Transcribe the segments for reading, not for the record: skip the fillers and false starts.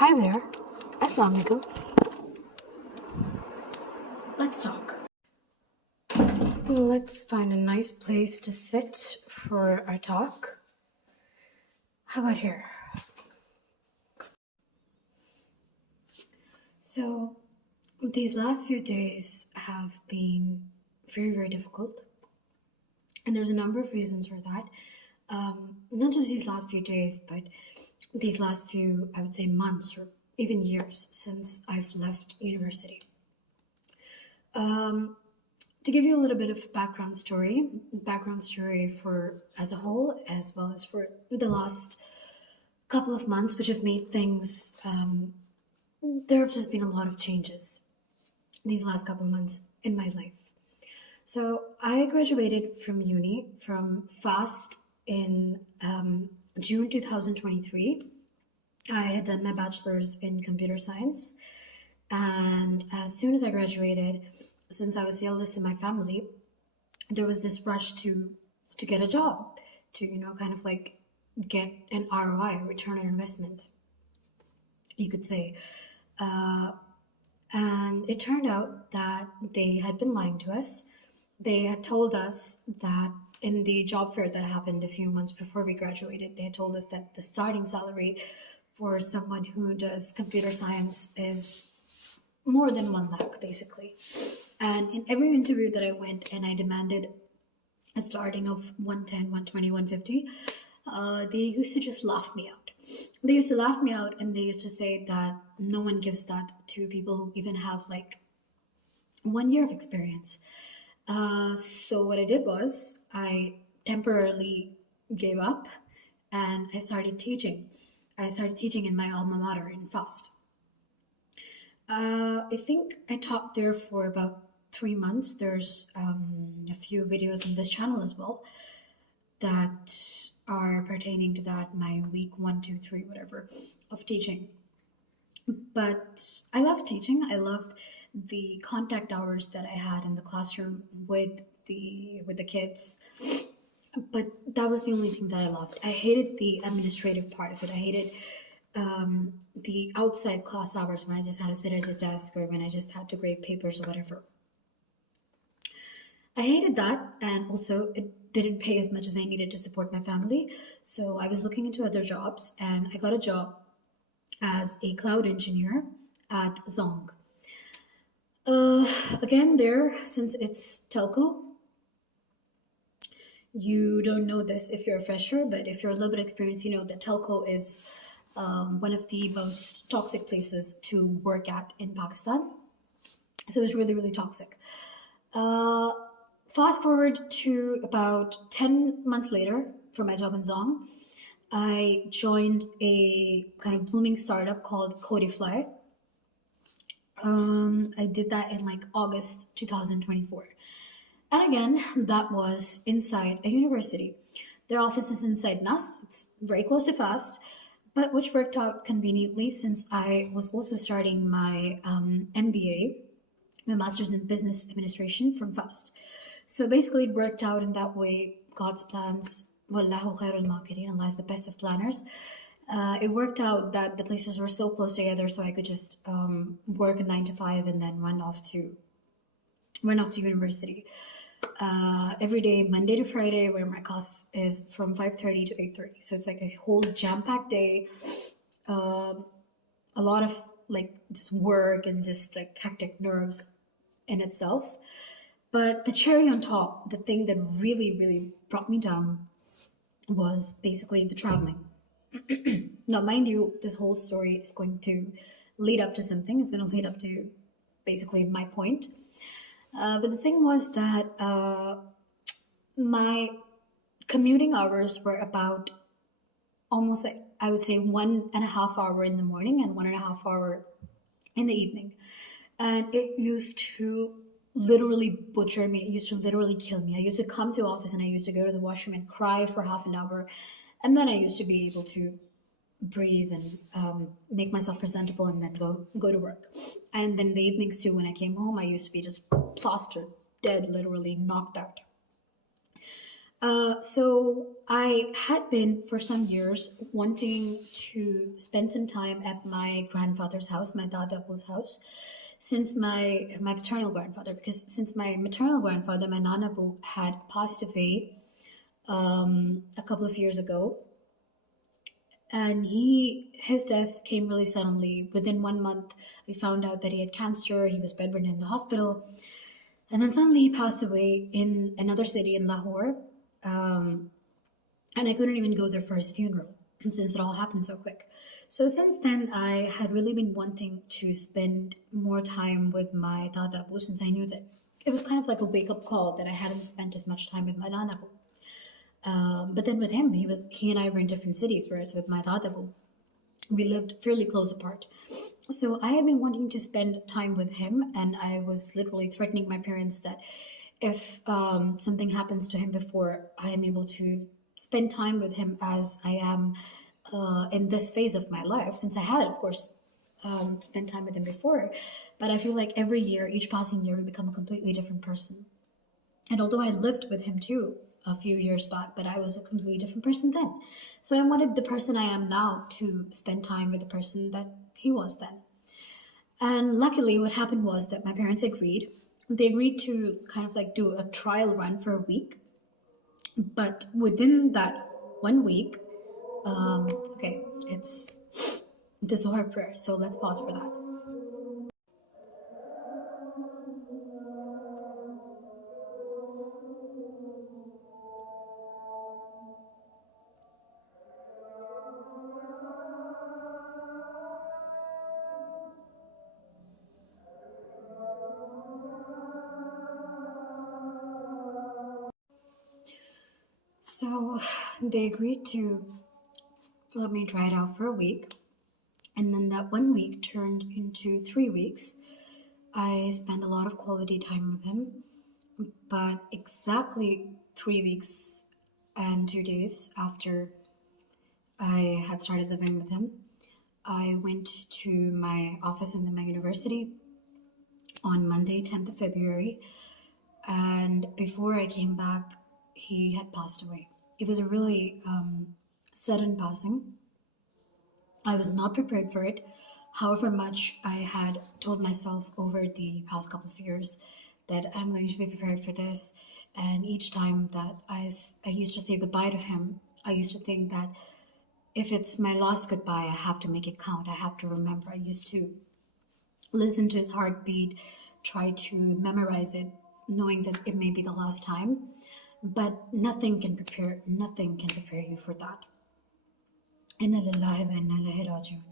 Hi there. Assalamu alaikum. Let's talk. Let's find a nice place to sit for our talk. How about here? So, these last few days have been very, very difficult. And there's a number of reasons for that. Not just these last few days, but these last few, I would say, months or even years since I've left university. To give you a little bit of background story for as a whole, as well as for the last couple of months, which have made things, there have just been a lot of changes these last couple of months in my life. So I graduated from uni from FAST in June 2023. I had done my bachelor's in computer science. And as soon as I graduated, since I was the eldest in my family, there was this rush to get a job, to kind of like get an ROI, return on investment, you could say. And it turned out that they had been lying to us. They had told us that in the job fair that happened a few months before we graduated, they had told us that the starting salary for someone who does computer science is more than 1 lakh, basically. And in every interview that I went and I demanded a starting of 110, 120, 150, they used to just laugh me out. They used to laugh me out and they used to say that no one gives that to people who even have like 1 year of experience. So what I did was I temporarily gave up and I started teaching. I started teaching in my alma mater in FAST. I think I taught there for about 3 months. There's a few videos on this channel as well that are pertaining to that, my week 1, 2, 3, whatever, of teaching. But I loved teaching. I loved the contact hours that I had in the classroom with the kids. But that was the only thing that I loved. I hated the administrative part of it. I hated the outside class hours when I just had to sit at a desk or when I just had to grade papers or whatever. I hated that, and also it didn't pay as much as I needed to support my family. So I was looking into other jobs, and I got a job as a cloud engineer at Zong. Again, there, since it's telco, you don't know this if you're a fresher, but if you're a little bit experienced, you know that telco is one of the most toxic places to work at in Pakistan. So it was really, really toxic. Fast forward to about 10 months later for my job in Zong, I joined a kind of blooming startup called Codifly. I did that in like August 2024. And again, that was inside a university. Their office is inside NUST. It's very close to FAST, but which worked out conveniently since I was also starting my MBA, my Master's in Business Administration from FAST. So basically, it worked out in that way. God's plans, wallahu khairul makirin, Allah is the best of planners. It worked out that the places were so close together, so I could just work a 9 to 5 and then run off to university. Every day, Monday to Friday, where my class is from 5:30 to 8:30. So it's like a whole jam-packed day, a lot of like just work and just like hectic nerves in itself. But the cherry on top, the thing that really, really brought me down was basically the traveling. Now, mind you, this whole story is going to lead up to something. It's going to lead up to basically my point. But the thing was that my commuting hours were about almost like I would say 1.5 hour in the morning and 1.5 hour in the evening. And it used to literally butcher me. It used to literally kill me. I used to come to office and I used to go to the washroom and cry for half an hour. And then I used to be able to breathe and make myself presentable and then go to work. And then the evenings too, when I came home, I used to be just plastered, dead, literally knocked out. So I had been for some years wanting to spend some time at my grandfather's house, my dada's house, since my paternal grandfather, because since my maternal grandfather, my nanabu, had passed away a couple of years ago, and his death came really suddenly. Within 1 month, we found out that he had cancer. He was bedridden in the hospital, and then suddenly he passed away in another city in Lahore. Um, and I couldn't even go there for his funeral since it all happened so quick. So since then, I had really been wanting to spend more time with my Dada Abu, since I knew that it was kind of like a wake up call that I hadn't spent as much time with my Nana Abu. But then with him, he and I were in different cities, whereas with my Dada Abu, we lived fairly close apart. So I had been wanting to spend time with him, and I was literally threatening my parents that if something happens to him before I am able to spend time with him as I am in this phase of my life, since I had, of course, spent time with him before, but I feel like every year, each passing year, we become a completely different person. And although I lived with him too a few years back, but I was a completely different person then. So I wanted the person I am now to spend time with the person that he was then. And luckily, what happened was that my parents agreed. They agreed to kind of like do a trial run for a week. But within that 1 week, okay, it's the Zohar prayer. So let's pause for that. So they agreed to let me try it out for a week. And then that 1 week turned into 3 weeks. I spent a lot of quality time with him. But exactly 3 weeks and 2 days after I had started living with him, I went to my office in my university on Monday, 10th of February. And before I came back, he had passed away. It was a really sudden passing. I was not prepared for it. However much I had told myself over the past couple of years that I'm going to be prepared for this. And each time that I used to say goodbye to him, I used to think that if it's my last goodbye, I have to make it count. I have to remember. I used to listen to his heartbeat, try to memorize it, knowing that it may be the last time. But nothing can prepare you for that. Inna lillahi wa inna ilaihi raji'un.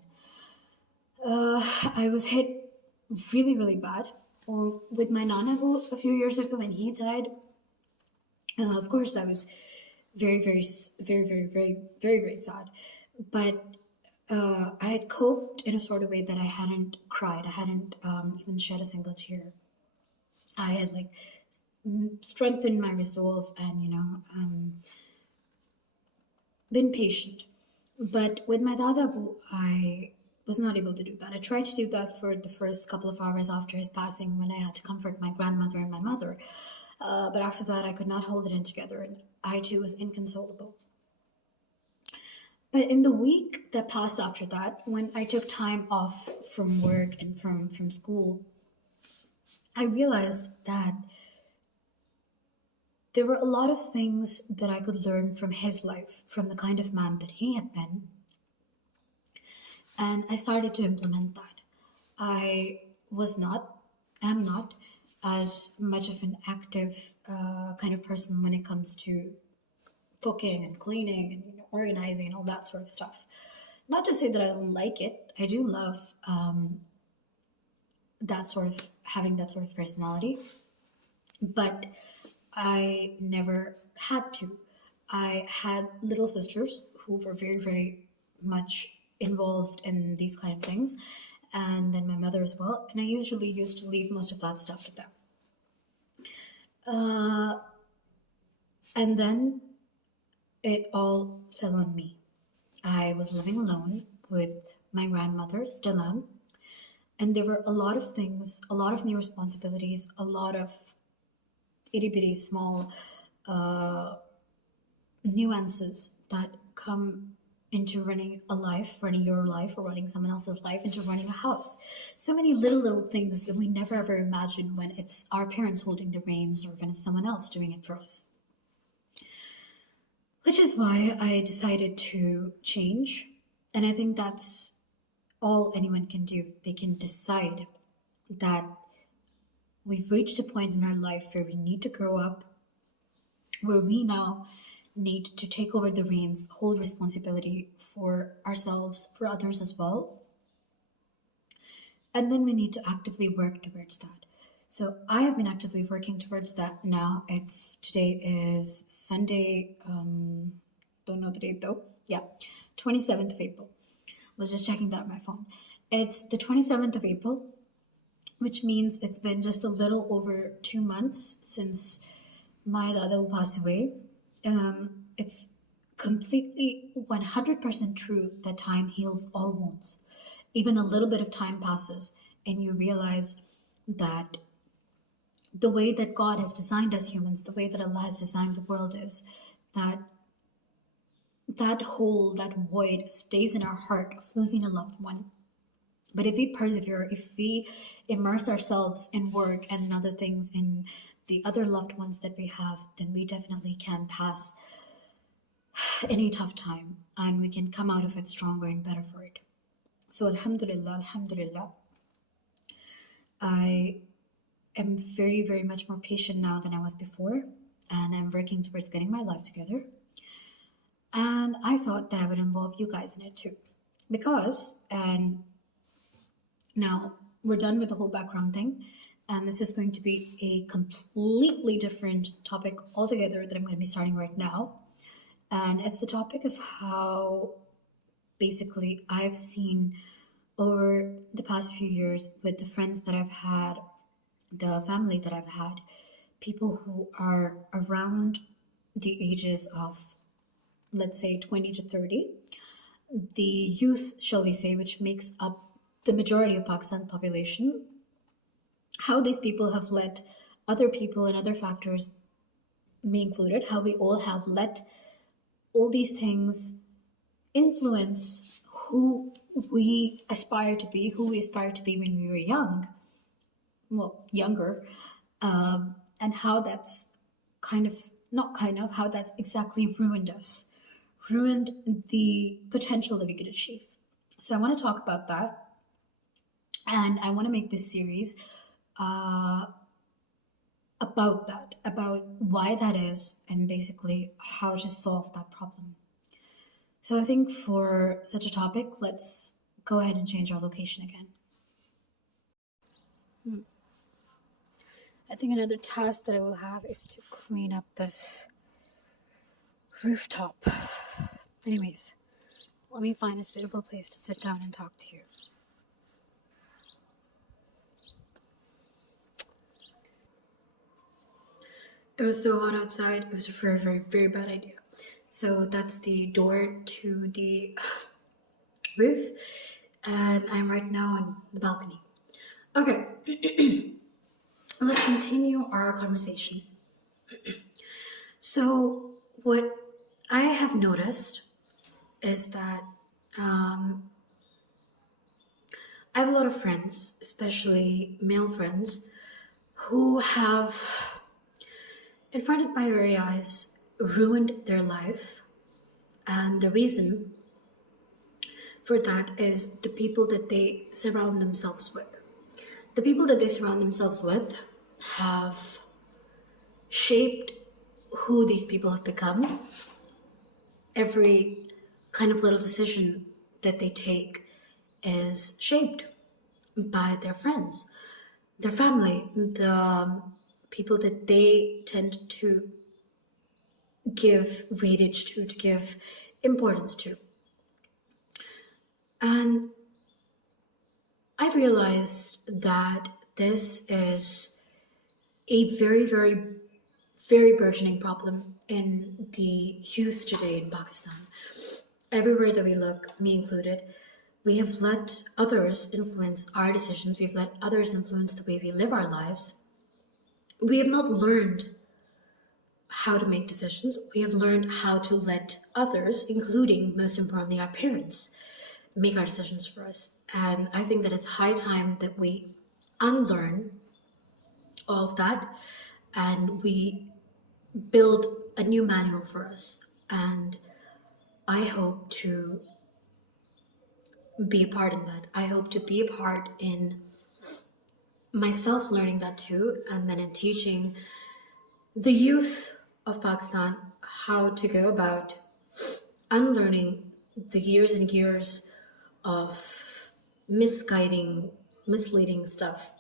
I was hit really, really bad. Or with my nana who a few years ago when he died, of course I was very, very, very, very, very, very, very sad. But I had coped in a sort of way that I hadn't cried. I hadn't even shed a single tear. I had like strengthened my resolve and been patient. But with my dada, I was not able to do that. I tried to do that for the first couple of hours after his passing when I had to comfort my grandmother and my mother. But after that, I could not hold it in together, and I too was inconsolable. But in the week that passed after that, when I took time off from work and from school, I realized that there were a lot of things that I could learn from his life, from the kind of man that he had been, and I started to implement that. I was not, am not, as much of an active kind of person when it comes to cooking and cleaning and organizing and all that sort of stuff. Not to say that I don't like it. I do love that sort of having that sort of personality, but I never had to. I had little sisters who were very, very much involved in these kind of things, and then my mother as well. And I usually used to leave most of that stuff to them. Uh, and then it all fell on me. I was living alone with my grandmother, Stella, and there were a lot of things, a lot of new responsibilities, a lot of itty bitty small nuances that come into running a life, running your life, or running someone else's life, into running a house. So many little things that we never ever imagine when it's our parents holding the reins or when it's someone else doing it for us. Which is why I decided to change. And I think that's all anyone can do. They can decide that we've reached a point in our life where we need to grow up, where we now need to take over the reins, hold responsibility for ourselves, for others as well. And then we need to actively work towards that. So I have been actively working towards that now. Today is Sunday, don't know the date though. Yeah, 27th of April. Was just checking that on my phone. It's the 27th of April, which means it's been just a little over 2 months since my dada passed away. It's completely 100% true that time heals all wounds. Even a little bit of time passes and you realize that the way that God has designed us humans, the way that Allah has designed the world is that that hole, that void stays in our heart of losing a loved one. But if we persevere, if we immerse ourselves in work and in other things, in the other loved ones that we have, then we definitely can pass any tough time and we can come out of it stronger and better for it. So Alhamdulillah, I am very, very much more patient now than I was before, and I'm working towards getting my life together. And I thought that I would involve you guys in it too. And now we're done with the whole background thing, and this is going to be a completely different topic altogether that I'm going to be starting right now. And it's the topic of how basically I've seen over the past few years with the friends that I've had, the family that I've had, people who are around the ages of, let's say, 20 to 30, the youth, shall we say, which makes up the majority of Pakistan's population, how these people have let other people and other factors, me included, how we all have let all these things influence who we aspire to be, when we were young, younger, and how that's how that's exactly ruined us, ruined the potential that we could achieve. So I want to talk about that, and I want to make this series about that, about why that is, and basically how to solve that problem. So I think for such a topic, let's go ahead and change our location again. I think another task that I will have is to clean up this rooftop. Anyways, let me find a suitable place to sit down and talk to you. It was so hot outside, it was a very, very, very bad idea. So that's the door to the roof, and I'm right now on the balcony. Okay, let's continue our conversation. So what I have noticed is that I have a lot of friends, especially male friends, who have, in front of my very eyes, ruined their life. And the reason for that is the people that they surround themselves with. The people that they surround themselves with have shaped who these people have become. Every kind of little decision that they take is shaped by their friends, their family, the people that they tend to give weightage to give importance to. And I realized that this is a very, very, very burgeoning problem in the youth today in Pakistan. Everywhere that we look, me included, we have let others influence our decisions. We've let others influence the way we live our lives. We have not learned how to make decisions. We have learned how to let others, including most importantly our parents, make our decisions for us. And I think that it's high time that we unlearn all of that and we build a new manual for us. And I hope to be a part in that. I hope to be a part in myself learning that too, and then in teaching the youth of Pakistan how to go about unlearning the years and years of misguiding, misleading stuff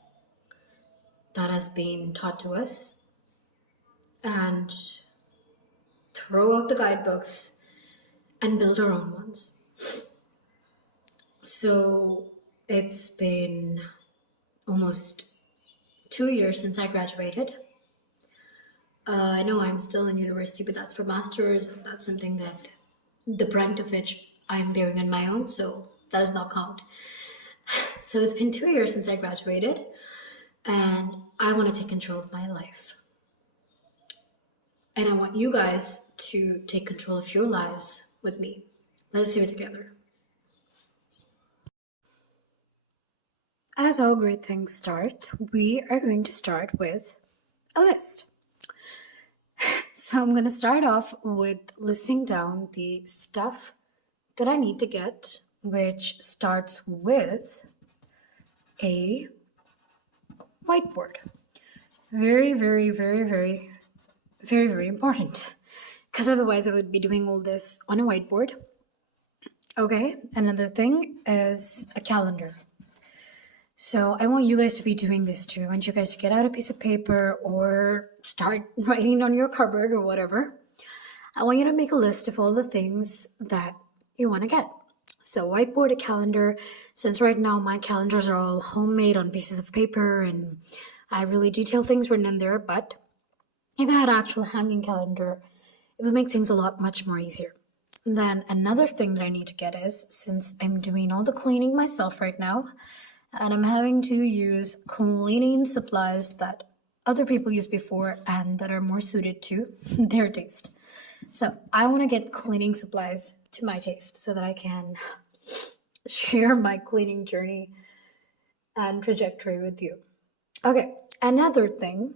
that has been taught to us and throw out the guidebooks and build our own ones. So it's been almost 2 years since I graduated. I know I'm still in university, but that's for masters. And that's something that the brunt of which I'm bearing on my own, so that does not count. So it's been 2 years since I graduated, and I want to take control of my life. And I want you guys to take control of your lives with me. Let's do it together. As all great things start, we are going to start with a list. So I'm going to start off with listing down the stuff that I need to get, which starts with a whiteboard. Very, very, very, very, very, very important. Because otherwise I would be doing all this on a whiteboard. Okay, another thing is a calendar. So I want you guys to be doing this too. I want you guys to get out a piece of paper or start writing on your cupboard or whatever. I want you to make a list of all the things that you want to get. So whiteboard, a calendar. Since right now my calendars are all homemade on pieces of paper and I really detail things written in there, but if I had an actual hanging calendar, it would make things a lot much more easier. Then another thing that I need to get is, since I'm doing all the cleaning myself right now, and I'm having to use cleaning supplies that other people used before and that are more suited to their taste. So I want to get cleaning supplies to my taste so that I can share my cleaning journey and trajectory with you. Okay, another thing,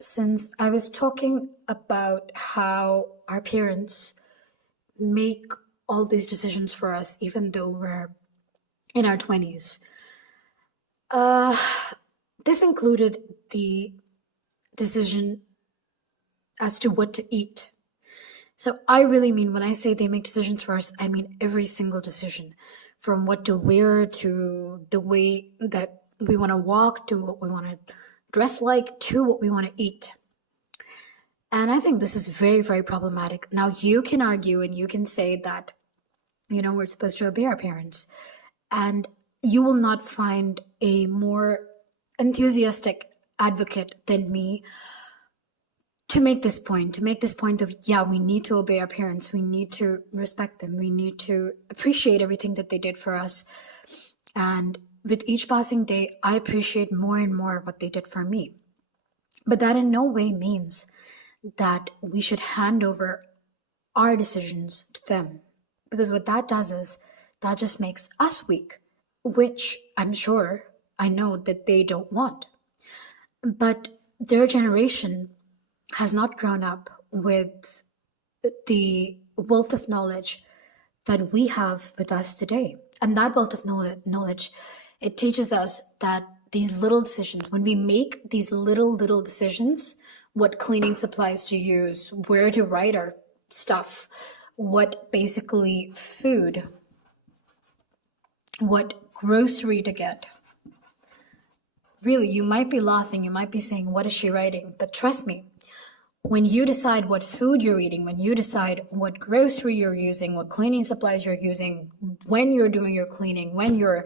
since I was talking about how our parents make all these decisions for us, even though we're in our 20s, this included the decision as to what to eat. So I really mean, when I say they make decisions for us, I mean every single decision, from what to wear to the way that we want to walk to what we want to dress like to what we want to eat. And I think this is very, very problematic. Now, you can argue and you can say that, we're supposed to obey our parents. And you will not find a more enthusiastic advocate than me to make this point of, yeah, we need to obey our parents. We need to respect them. We need to appreciate everything that they did for us. And with each passing day, I appreciate more and more what they did for me. But that in no way means that we should hand over our decisions to them. Because what that does is that just makes us weak, which I know that they don't want. But their generation has not grown up with the wealth of knowledge that we have with us today. And that wealth of knowledge, it teaches us that these little decisions, when we make these little decisions, what cleaning supplies to use, where to write our stuff, what basically food, what grocery to get. Really, you might be laughing, you might be saying, what is she writing? But trust me, when you decide what food you're eating, when you decide what grocery you're using, what cleaning supplies you're using, when you're doing your cleaning, when you're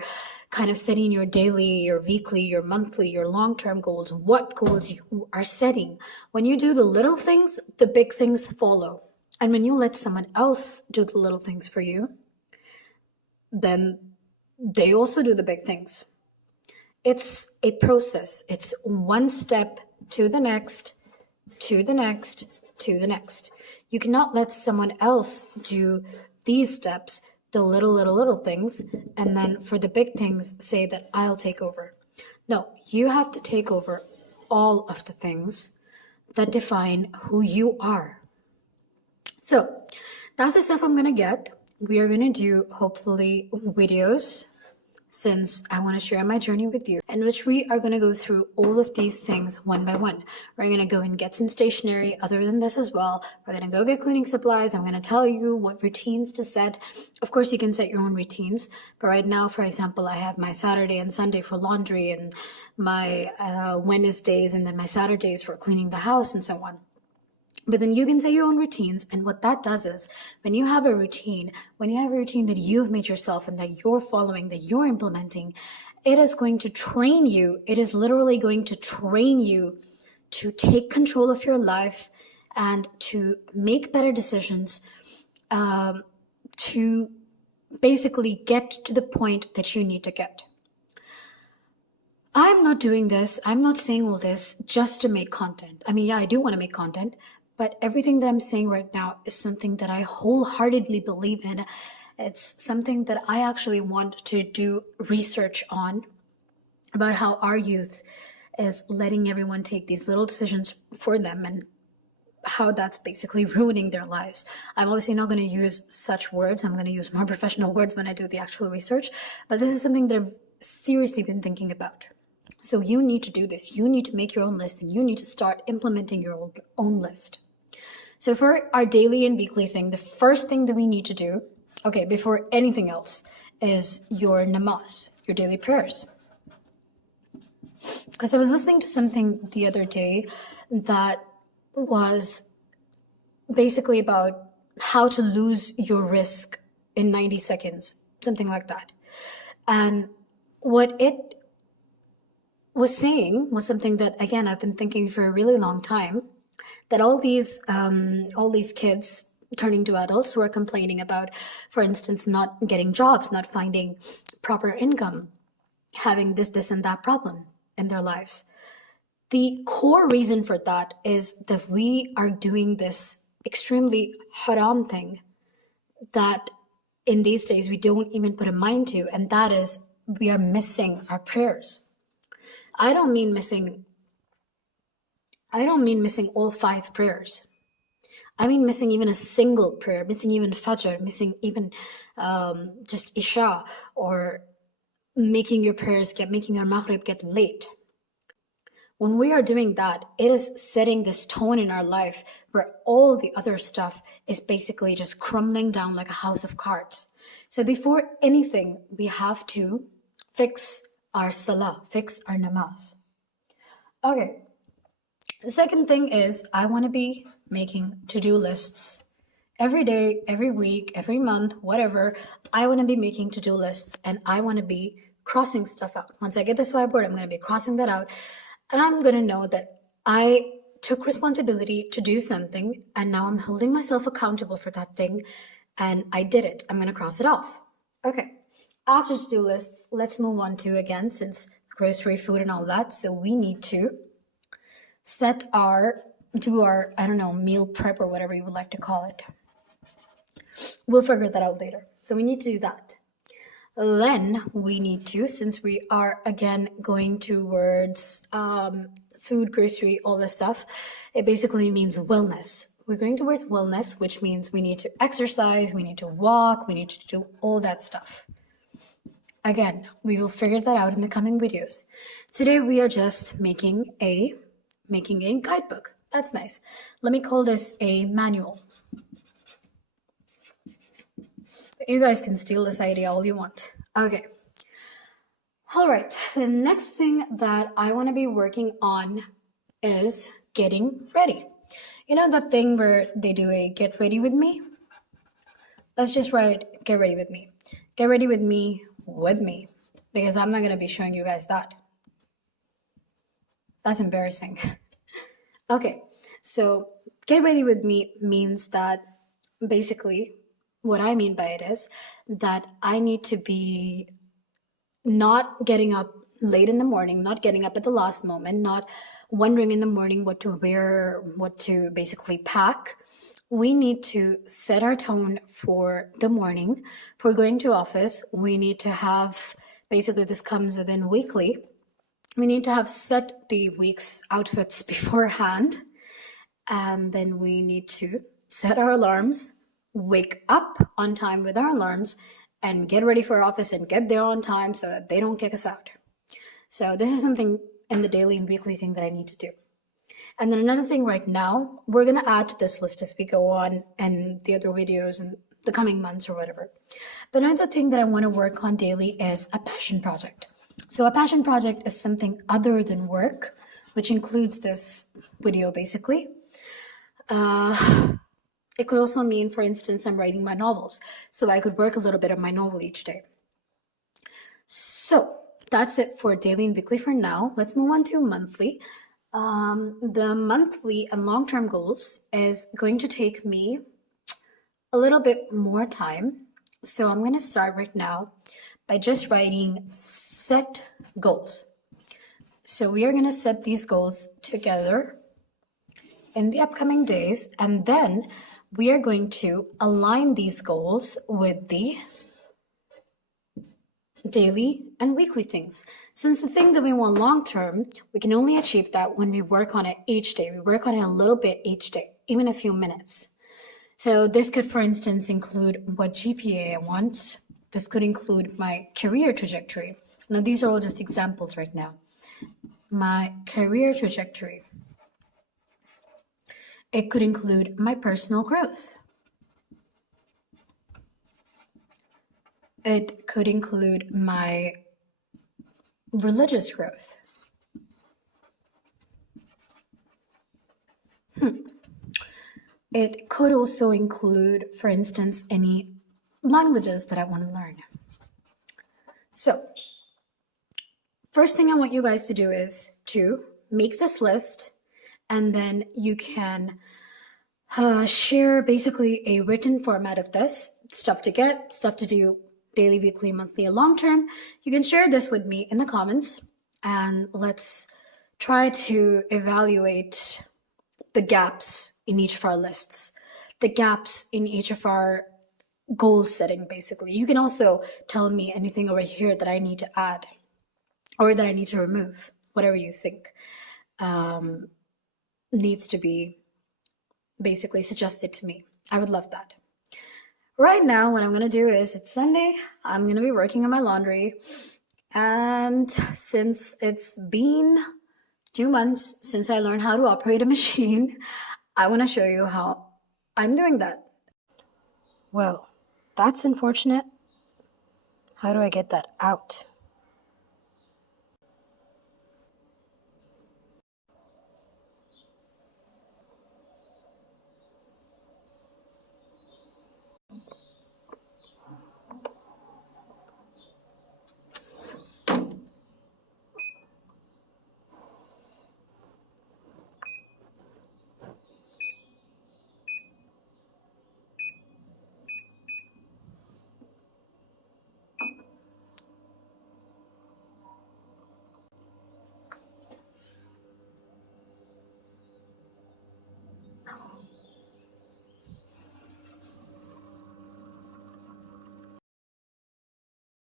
kind of setting your daily, your weekly, your monthly, your long-term goals, what goals you are setting, when you do the little things, the big things follow. And when you let someone else do the little things for you, then they also do the big things. It's a process. It's one step to the next, to the next, to the next. You cannot let someone else do these steps, the little things, and then for the big things say that I'll take over. No, you have to take over all of the things that define who you are. So that's the stuff I'm gonna get. We are gonna do hopefully videos, since I want to share my journey with you, in which we are going to go through all of these things one by one. We're going to go and get some stationery other than this as well. We're going to go get cleaning supplies. I'm going to tell you what routines to set. Of course, you can set your own routines. But right now, for example, I have my Saturday and Sunday for laundry, and my Wednesdays, and then my Saturdays for cleaning the house and so on. But then you can set your own routines. And what that does is when you have a routine that you've made yourself and that you're following, that you're implementing, it is going to train you. It is literally going to train you to take control of your life and to make better decisions, to basically get to the point that you need to get. I'm not doing this. I'm not saying all this just to make content. I mean, yeah, I do want to make content, but everything that I'm saying right now is something that I wholeheartedly believe in. It's something that I actually want to do research on, about how our youth is letting everyone take these little decisions for them and how that's basically ruining their lives. I'm obviously not going to use such words. I'm going to use more professional words when I do the actual research, but this is something that I've seriously been thinking about. So you need to do this. You need to make your own list, and you need to start implementing your own list. So for our daily and weekly thing, the first thing that we need to do, okay, before anything else, is your namaz, your daily prayers. Because I was listening to something the other day that was basically about how to lose your risk in 90 seconds, something like that. And what it was saying was something that, again, I've been thinking for a really long time, that all these kids turning to adults who are complaining about, for instance, not getting jobs, not finding proper income, having this and that problem in their lives. The core reason for that is that we are doing this extremely haram thing that in these days we don't even put a mind to, and that is we are missing our prayers. I don't mean missing all 5 prayers. I mean missing even a single prayer, missing even Fajr, missing even just Isha, or making your Maghrib get late. When we are doing that, it is setting this tone in our life where all the other stuff is basically just crumbling down like a house of cards. So before anything, we have to fix our salah, fix our namaz. Okay. The second thing is I want to be making to-do lists. Every day, every week, every month, whatever, I want to be making to-do lists, and I want to be crossing stuff out. Once I get this whiteboard, I'm going to be crossing that out, and I'm going to know that I took responsibility to do something, and now I'm holding myself accountable for that thing, and I did it. I'm going to cross it off. Okay. After to-do lists, let's move on to, again, since grocery, food, and all that, so we need to do our, I don't know, meal prep or whatever you would like to call it. We'll figure that out later. So we need to do that. Then we need to, since we are again going towards food, grocery, all this stuff, it basically means wellness. We're going towards wellness, which means we need to exercise, we need to walk, we need to do all that stuff. Again, we will figure that out in the coming videos. Today we are just making a guidebook. That's nice. Let me call this a manual. You guys can steal this idea all you want. Okay. All right. The next thing that I want to be working on is getting ready. You know that thing where they do a get ready with me? Let's just write get ready with me. Get ready with me, because I'm not going to be showing you guys that. That's embarrassing. Okay, so get ready with me means that basically what I mean by it is that I need to be not getting up late in the morning, not getting up at the last moment, not wondering in the morning what to wear, what to basically pack, we need to set our tone for the morning. For going to office, we need to have, basically this comes within weekly, we need to have set the week's outfits beforehand, and then we need to set our alarms, wake up on time with our alarms, and get ready for office and get there on time so that they don't kick us out. So this is something in the daily and weekly thing that I need to do. And then another thing right now, we're going to add to this list as we go on and the other videos in the coming months or whatever. But another thing that I want to work on daily is a passion project. So a passion project is something other than work, which includes this video basically. It could also mean, for instance, I'm writing my novels. So I could work a little bit on my novel each day. So that's it for daily and weekly for now. Let's move on to monthly. The monthly and long-term goals is going to take me a little bit more time. So I'm going to start right now by just writing set goals. So we are going to set these goals together in the upcoming days, and then we are going to align these goals with the daily and weekly things. Since the thing that we want long term, we can only achieve that when we work on it each day. We work on it a little bit each day, even a few minutes. So this could, for instance, include what GPA I want. This could include my career trajectory. Now, these are all just examples right now. My career trajectory. It could include my personal growth. It could include my religious growth. It could also include, for instance, any languages that I want to learn. So, first thing I want you guys to do is to make this list, and then you can share basically a written format of this, stuff to get, stuff to do, daily, weekly, monthly, and long term. You can share this with me in the comments, and let's try to evaluate the gaps in each of our lists, the gaps in each of our goal setting, basically. You can also tell me anything over here that I need to add or that I need to remove, whatever you think needs to be basically suggested to me. I would love that. Right now, what I'm going to do is, it's Sunday, I'm going to be working on my laundry. And since it's been 2 months since I learned how to operate a machine, I want to show you how I'm doing that. Well, that's unfortunate. How do I get that out?